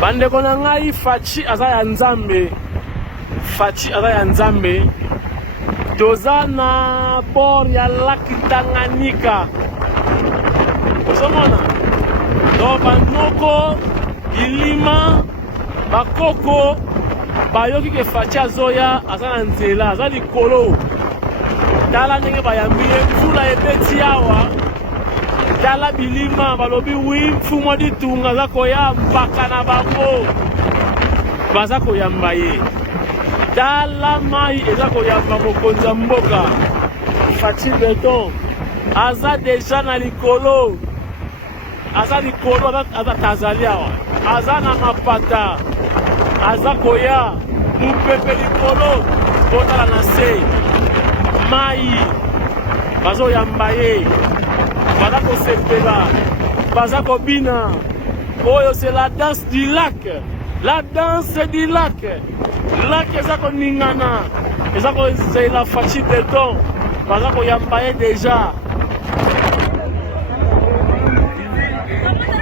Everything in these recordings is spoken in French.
Bandeko na ngai Faci aza ya Nzambe. Faci aza ya Nzambe. Toza na port ya Laki Tanganyika. Ozomona? Donc banoko, Ilima, bakoko, bayoki ke Faci azoya aza na nzela, aza likolo. Tala ndenge bayambile mvula ebeti awa. Tala bilima balobi wi mfumo ditunga za koya mpaka na bango baza koyamba ye. Tala mai eza koyamba mokonza mboka. Faci Beton aza deja na likolo. Aza likolo aza tazali awa. Aza na mapata. Aza koya mupepe likolo botala na se. Mai bazo yamba ye. Baza kosepela, baza kobina. Oyo c'est la danse du lac. La danse du lac. Lac eza koningana. Eza kozela Faci Beton. Baza koyamba ye déjà.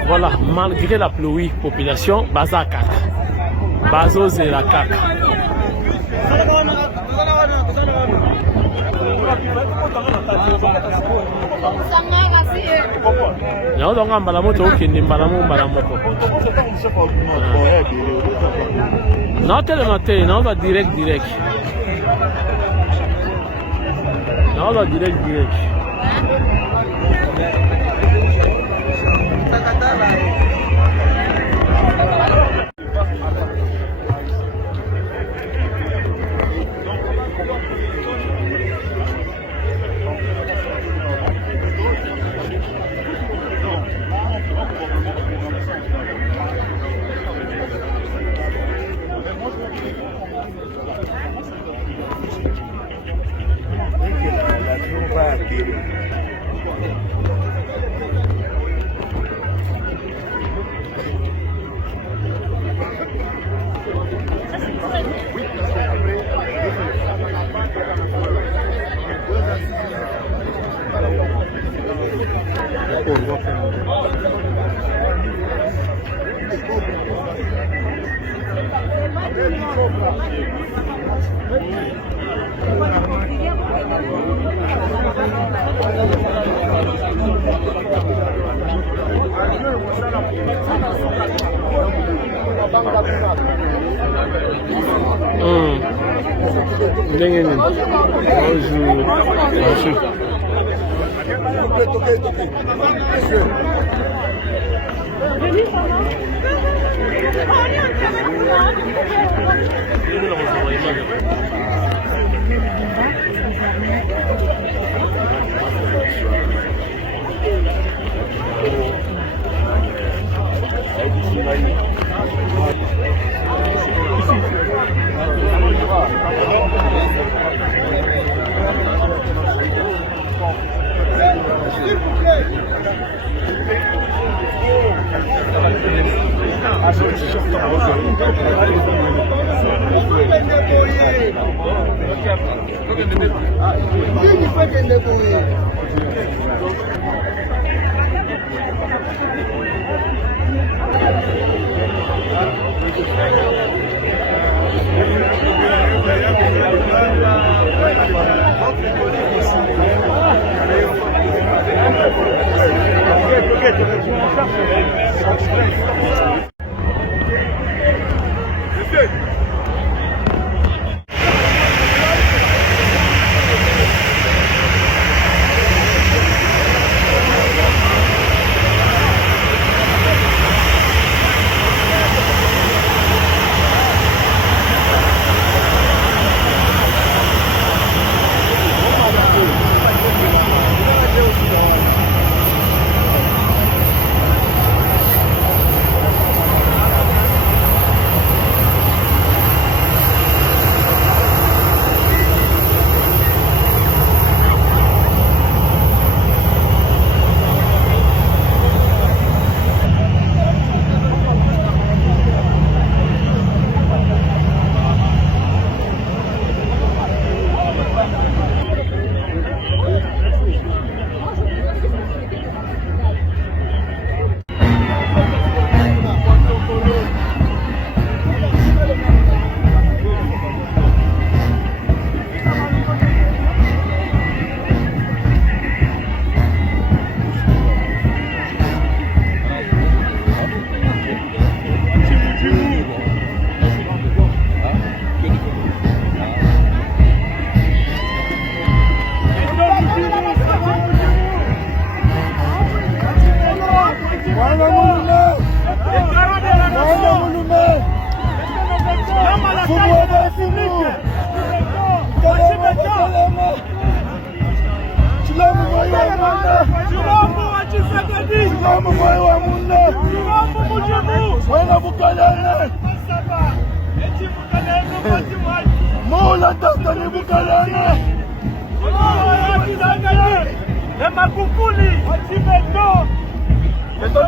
Voilà, malgré la pluie, population baza kaka. Bazo zela kaka. Nao donga mbala moto okende mbala moko. Nao telema te, nao ba direct. Nao ba direct.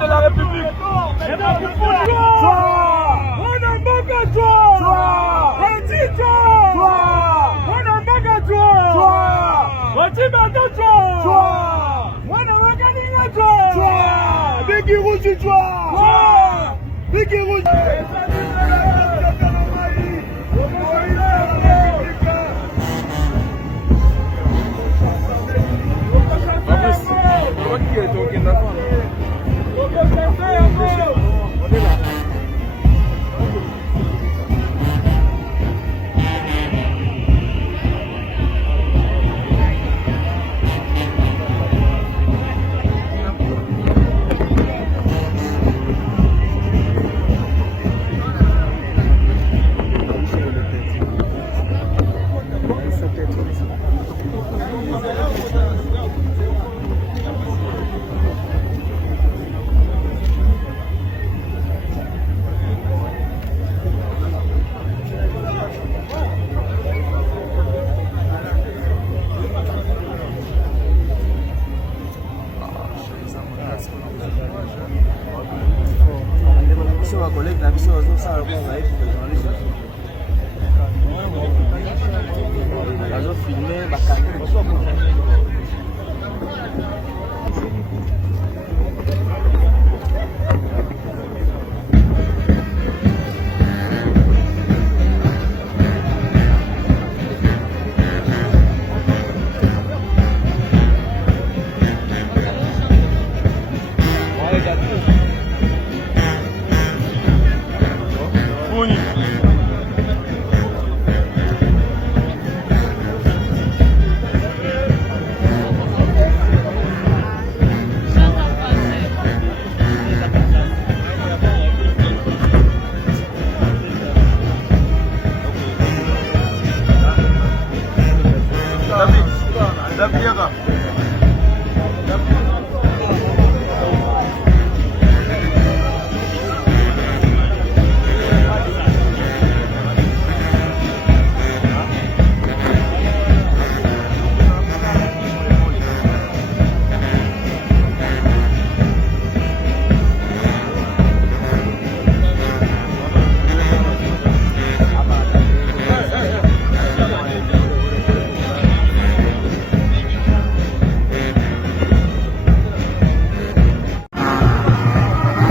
de la République.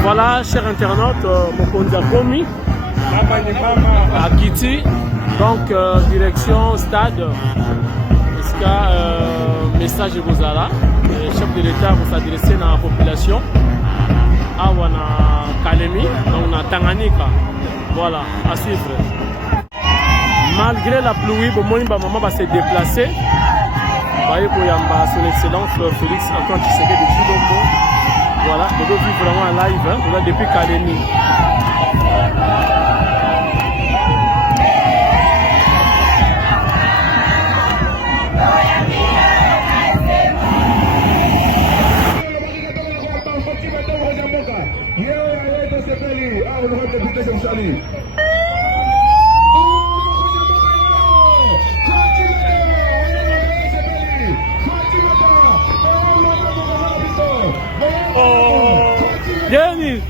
Voilà, chers internautes, Mokonza Komi à Kiti, donc direction stade. Est-ce que message de Gozala, le chef de l'État vous s'adresser à la population, à Kalemi, donc à Tanganyika. Voilà, à suivre. Malgré la pluie, maman va se déplacer. Voyez pour son excellence Félix Antoine Tshisekedi de Chilombo. Voilà, on doit vivre vraiment en live, hein, on a depuis Kalemi. Denis.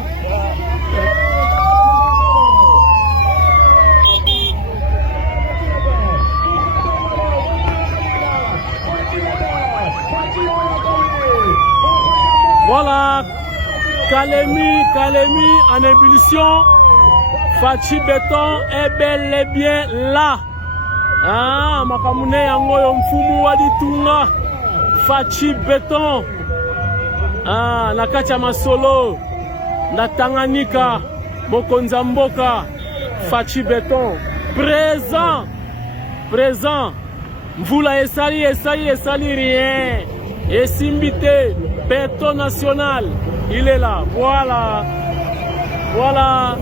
Voilà, Kalemi en ébullition. Fachi Béton est bel et bien là. Ah, makamune yango yo mfumu wadi tunga. Fachi Béton. Ah, nakati ya masolo. Na Tanganyika, Mokonza Mboka, Fachi Béton, présent, Mvula esali rien, esimbite, Béton national, Il est là, voilà. Voilà.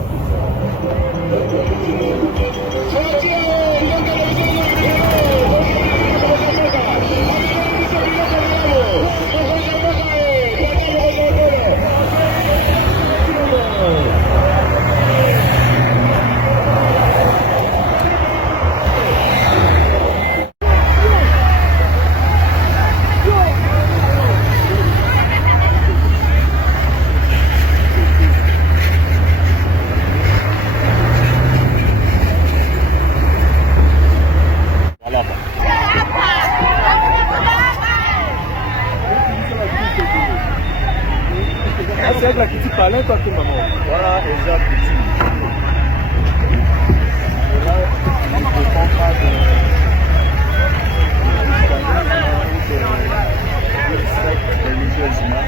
C'est avec la petite palette, toi, tout maman. Voilà, exact. Et là, il ne dépend pas de religieusement.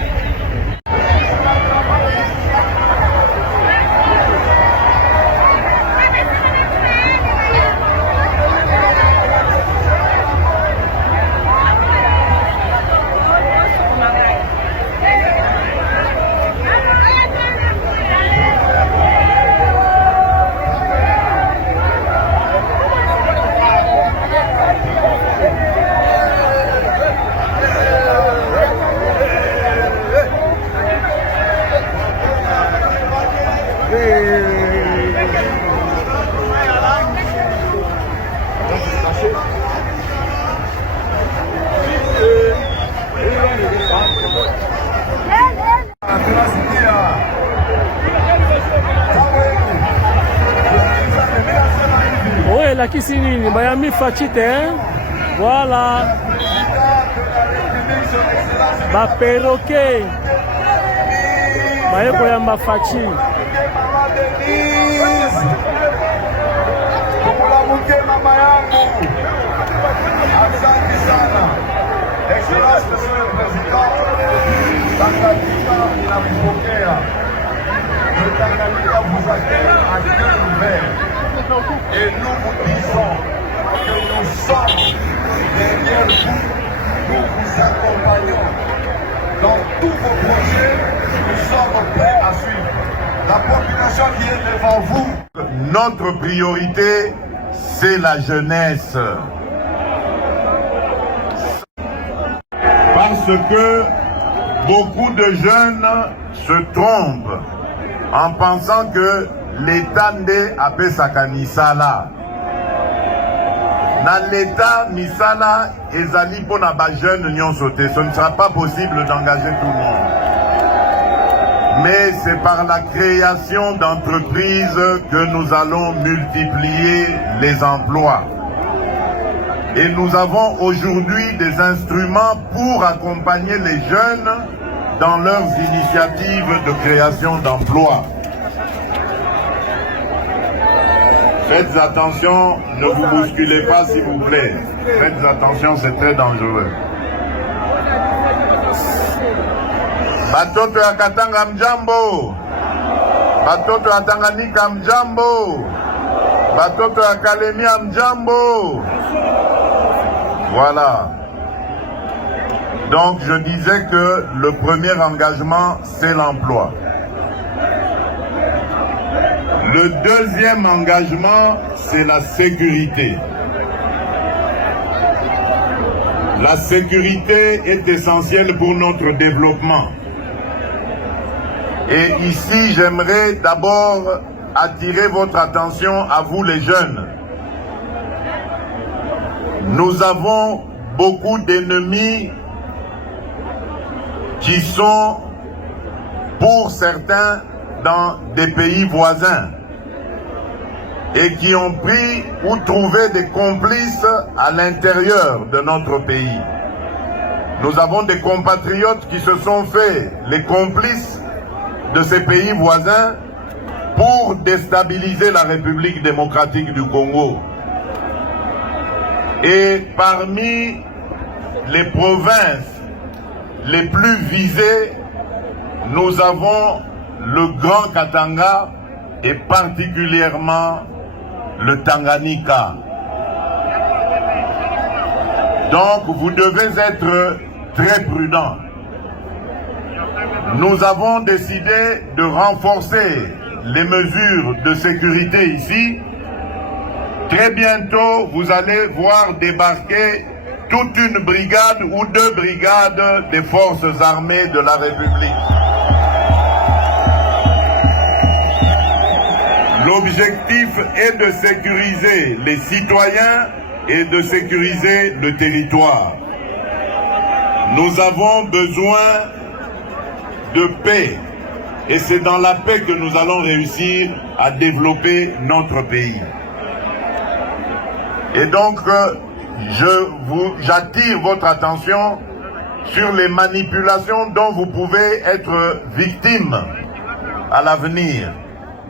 La Kisini, Bayami Fachite, voilà. Ba perroquet. Baye koyamba Fachi. Excellence, Monsieur le Président, Tanganyika inavipokea. Le Tanganyika vous accueille à cœur ouvert. Et nous vous disons que nous sommes derrière vous, nous vous accompagnons dans tous vos projets, nous sommes prêts à suivre. La population qui est devant vous, notre priorité, c'est la jeunesse. Parce que beaucoup de jeunes se trompent en pensant que l'État nde apesaka misala. Dans l'État, misala ezali pona ba jeunes nyonso te. Ce ne sera pas possible d'engager tout le monde. Mais c'est par la création d'entreprises que nous allons multiplier les emplois. Et nous avons aujourd'hui des instruments pour accompagner les jeunes dans leurs initiatives de création d'emplois. Faites attention, ne vous bousculez pas s'il vous plaît. Faites attention, c'est très dangereux. Batoto ya Katanga mjambo. Batoto ya Tanganyika mjambo. Batoto ya Kalemie mjambo. Voilà. Donc je disais que le premier engagement, c'est l'emploi. Le deuxième engagement, c'est la sécurité. La sécurité est essentielle pour notre développement. Et ici, j'aimerais d'abord attirer votre attention à vous les jeunes. Nous avons beaucoup d'ennemis qui sont, pour certains, dans des pays voisins et qui ont pris ou trouvé des complices à l'intérieur de notre pays. Nous avons des compatriotes qui se sont fait les complices de ces pays voisins pour déstabiliser la République démocratique du Congo. Et parmi les provinces les plus visées, nous avons le Grand Katanga et particulièrement le Tanganyika. Donc vous devez être très prudents. Nous avons décidé de renforcer les mesures de sécurité ici. Très bientôt, vous allez voir débarquer toute une brigade ou 2 brigades des forces armées de la République. L'objectif est de sécuriser les citoyens et de sécuriser le territoire. Nous avons besoin de paix et c'est dans la paix que nous allons réussir à développer notre pays. Et donc, j'attire votre attention sur les manipulations dont vous pouvez être victime à l'avenir.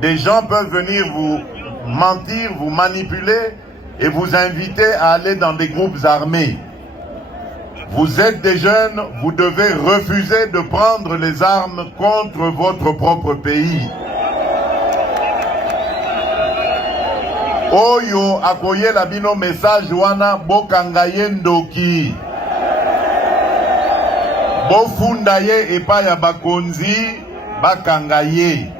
Des gens peuvent venir vous mentir, vous manipuler et vous inviter à aller dans des groupes armés. Vous êtes des jeunes, vous devez refuser de prendre les armes contre votre propre pays. Oyo akoye labino message wana bokangaye ndoki. Bofundaye epa ya bakonzi bakangaye.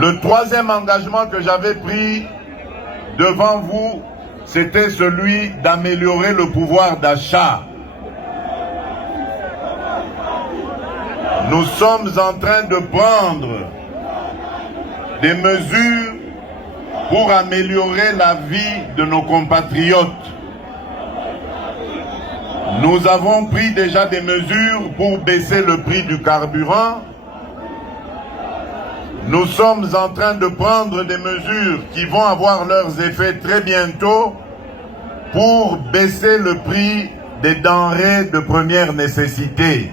Le 3e engagement que j'avais pris devant vous, c'était celui d'améliorer le pouvoir d'achat. Nous sommes en train de prendre des mesures pour améliorer la vie de nos compatriotes. Nous avons pris déjà des mesures pour baisser le prix du carburant. Nous sommes en train de prendre des mesures qui vont avoir leurs effets très bientôt pour baisser le prix des denrées de première nécessité.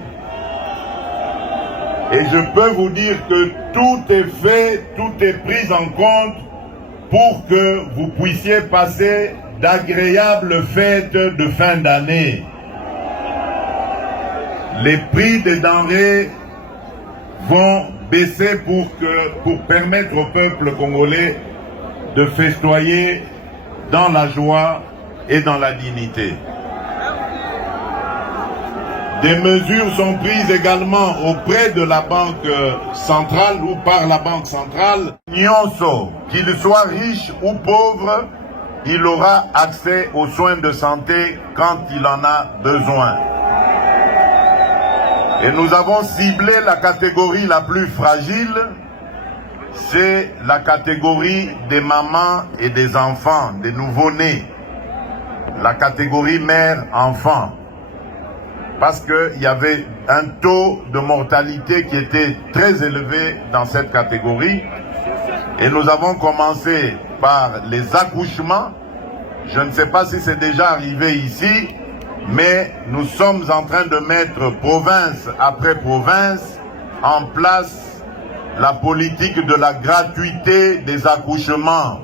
Et je peux vous dire que tout est fait, tout est pris en compte pour que vous puissiez passer d'agréables fêtes de fin d'année. Les prix des denrées vont baisser pour permettre au peuple congolais de festoyer dans la joie et dans la dignité. Des mesures sont prises également auprès de la Banque centrale ou par la Banque centrale. Nyonso, qu'il soit riche ou pauvre, il aura accès aux soins de santé quand il en a besoin. Et nous avons ciblé la catégorie la plus fragile, c'est la catégorie des mamans et des enfants, des nouveau-nés. La catégorie mère-enfant. Parce qu'il y avait un taux de mortalité qui était très élevé dans cette catégorie. Et nous avons commencé par les accouchements. Je ne sais pas si c'est déjà arrivé ici, mais nous sommes en train de mettre province après province en place la politique de la gratuité des accouchements.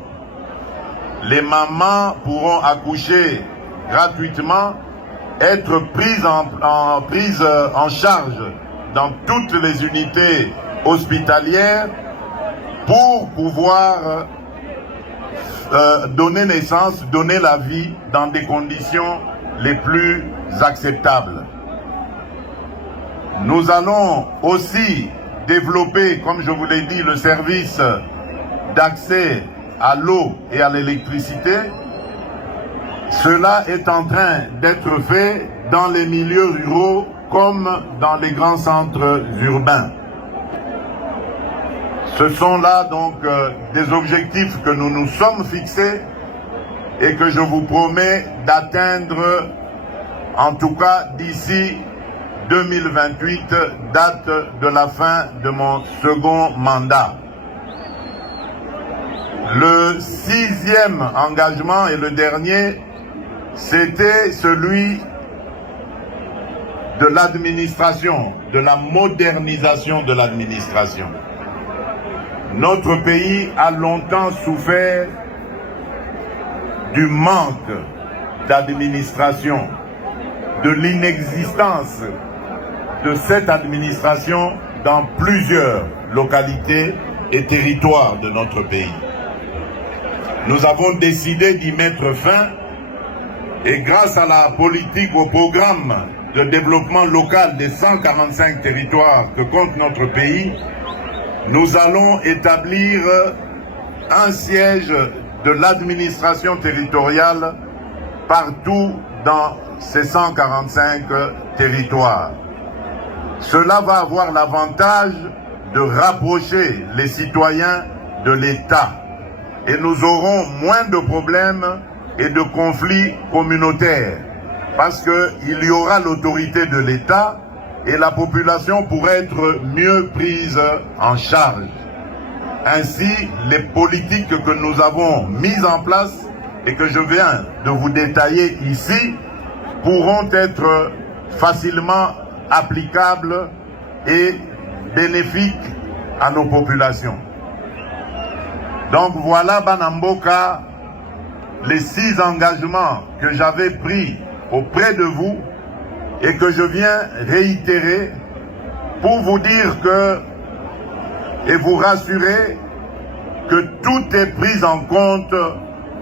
Les mamans pourront accoucher gratuitement, être prises en charge dans toutes les unités hospitalières pour pouvoir donner naissance, donner la vie dans des conditions les plus acceptables. Nous allons aussi développer, comme je vous l'ai dit, le service d'accès à l'eau et à l'électricité. Cela est en train d'être fait dans les milieux ruraux comme dans les grands centres urbains. Ce sont là donc des objectifs que nous nous sommes fixés et que je vous promets d'atteindre, en tout cas d'ici 2028, date de la fin de mon second mandat. Le 6e engagement et le dernier, c'était celui de l'administration, de la modernisation de l'administration. Notre pays a longtemps souffert du manque d'administration, de l'inexistence de cette administration dans plusieurs localités et territoires de notre pays. Nous avons décidé d'y mettre fin et grâce à la politique, au programme de développement local des 145 territoires que compte notre pays, nous allons établir un siège de l'administration territoriale partout dans ces 145 territoires. Cela va avoir l'avantage de rapprocher les citoyens de l'État et nous aurons moins de problèmes et de conflits communautaires parce qu'il y aura l'autorité de l'État et la population pourra être mieux prise en charge. Ainsi, les politiques que nous avons mises en place et que je viens de vous détailler ici pourront être facilement applicables et bénéfiques à nos populations. Donc voilà, Banamboka, les 6 engagements que j'avais pris auprès de vous et que je viens réitérer pour vous dire que et vous rassurer que tout est pris en compte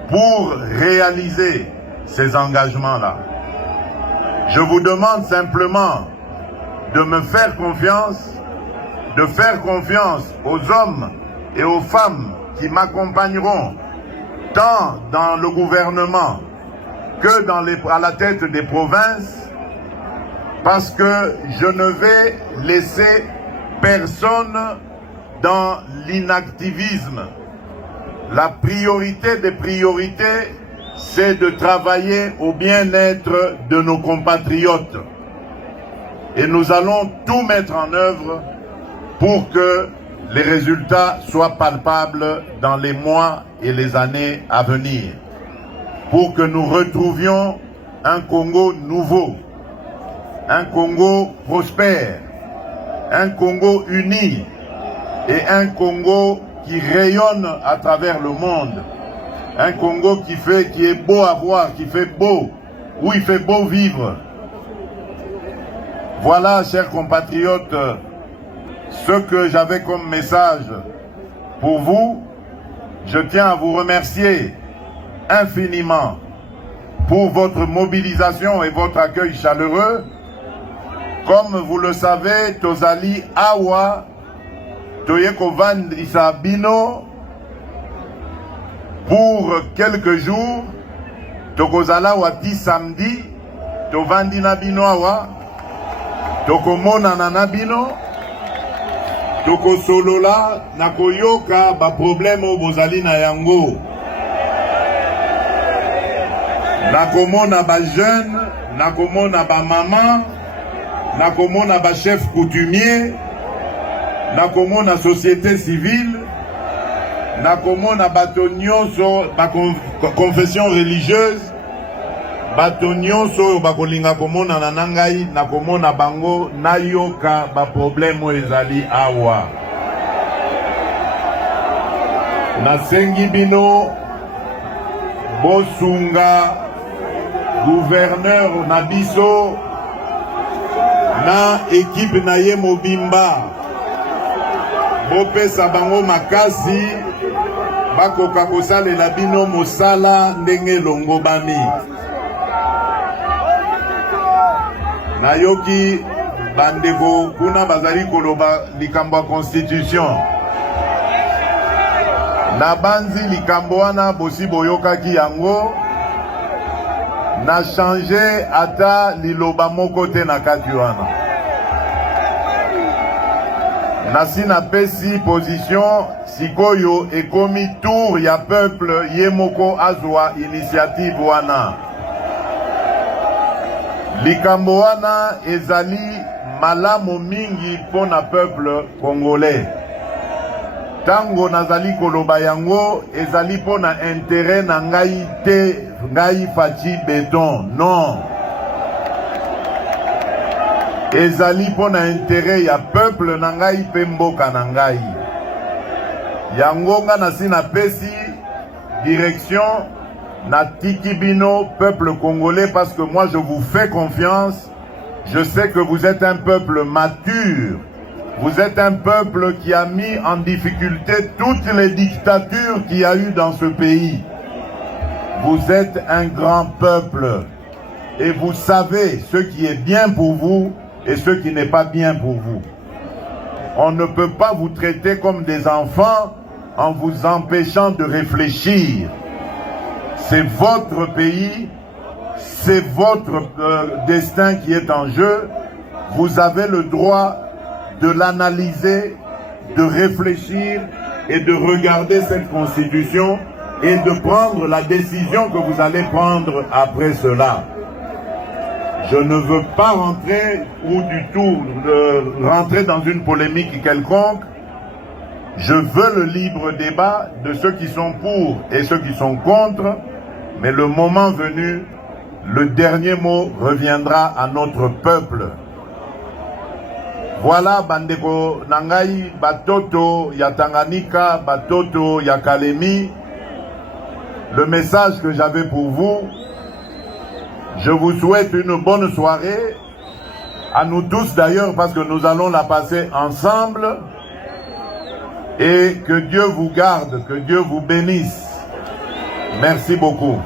pour réaliser ces engagements-là. Je vous demande simplement de me faire confiance, de faire confiance aux hommes et aux femmes qui m'accompagneront tant dans le gouvernement que à la tête des provinces, parce que je ne vais laisser personne dans l'inactivisme. La priorité des priorités, c'est de travailler au bien-être de nos compatriotes. Et nous allons tout mettre en œuvre pour que les résultats soient palpables dans les mois et les années à venir. Pour que nous retrouvions un Congo nouveau, un Congo prospère, un Congo uni et un Congo qui rayonne à travers le monde. Un Congo qui est beau à voir, qui fait beau, où il fait beau vivre. Voilà, chers compatriotes, ce que j'avais comme message pour vous. Je tiens à vous remercier infiniment pour votre mobilisation et votre accueil chaleureux. Comme vous le savez, Tozali Awa, Toyeko Vandrisa Bino, pour quelques jours, Tokozala Wati samedi, Tovandina Bino Awa, Tokomona Nanabino, Tokosolola, Nakoyoka, ba problème au Bozali na yango. Nakomona ba jeune, nakomona ba maman, nakomona ba chef coutumier, nakomona société civile, nakomona bato nyonso ba confession religieuse, bato nyonso bakolinga komona na nangai, nakomona bango nayoka ba problème ezali awa. Nasengi bino bosunga gouverneur na biso na équipe na ye mobimba, bopesa bango makasi bakoka kosalela bino mosala ndenge longobami. Nayoki bandeko kuna bazali koloba likambo ya constitution. Na banzi likambo wana bosi boyokaki yango, na changer ata liloba moko te na kati wana. Nasi na pesi position sikoyo ekomi tour ya peuple ye moko azwa initiative wana. Likambo wana ezali malamu mingi pona peuple congolais. Tango nazali koloba yango ezali pona intérêt na ngai te, ngai Fachi Béton, non. Ezali pona intérêt ya peuple na ngai pe mboka na ngai. Yango nga nasi na pesi direction na Tikibino, peuple congolais, parce que moi je vous fais confiance. Je sais que vous êtes un peuple mature. Vous êtes un peuple qui a mis en difficulté toutes les dictatures qu'il y a eu dans ce pays. Vous êtes un grand peuple. et vous savez ce qui est bien pour vous et ce qui n'est pas bien pour vous. On ne peut pas vous traiter comme des enfants en vous empêchant de réfléchir. C'est votre pays, c'est votre destin qui est en jeu. Vous avez le droit de l'analyser, de réfléchir et de regarder cette constitution et de prendre la décision que vous allez prendre après cela. Je ne veux pas rentrer ou du tout rentrer dans une polémique quelconque. Je veux le libre débat de ceux qui sont pour et ceux qui sont contre, mais le moment venu, le dernier mot reviendra à notre peuple. Voilà, bandeko nangai, batoto ya Tanganyika, batoto ya Kalemi, le message que j'avais pour vous. Je vous souhaite une bonne soirée, à nous tous d'ailleurs, parce que nous allons la passer ensemble, et que Dieu vous garde, que Dieu vous bénisse. Merci beaucoup.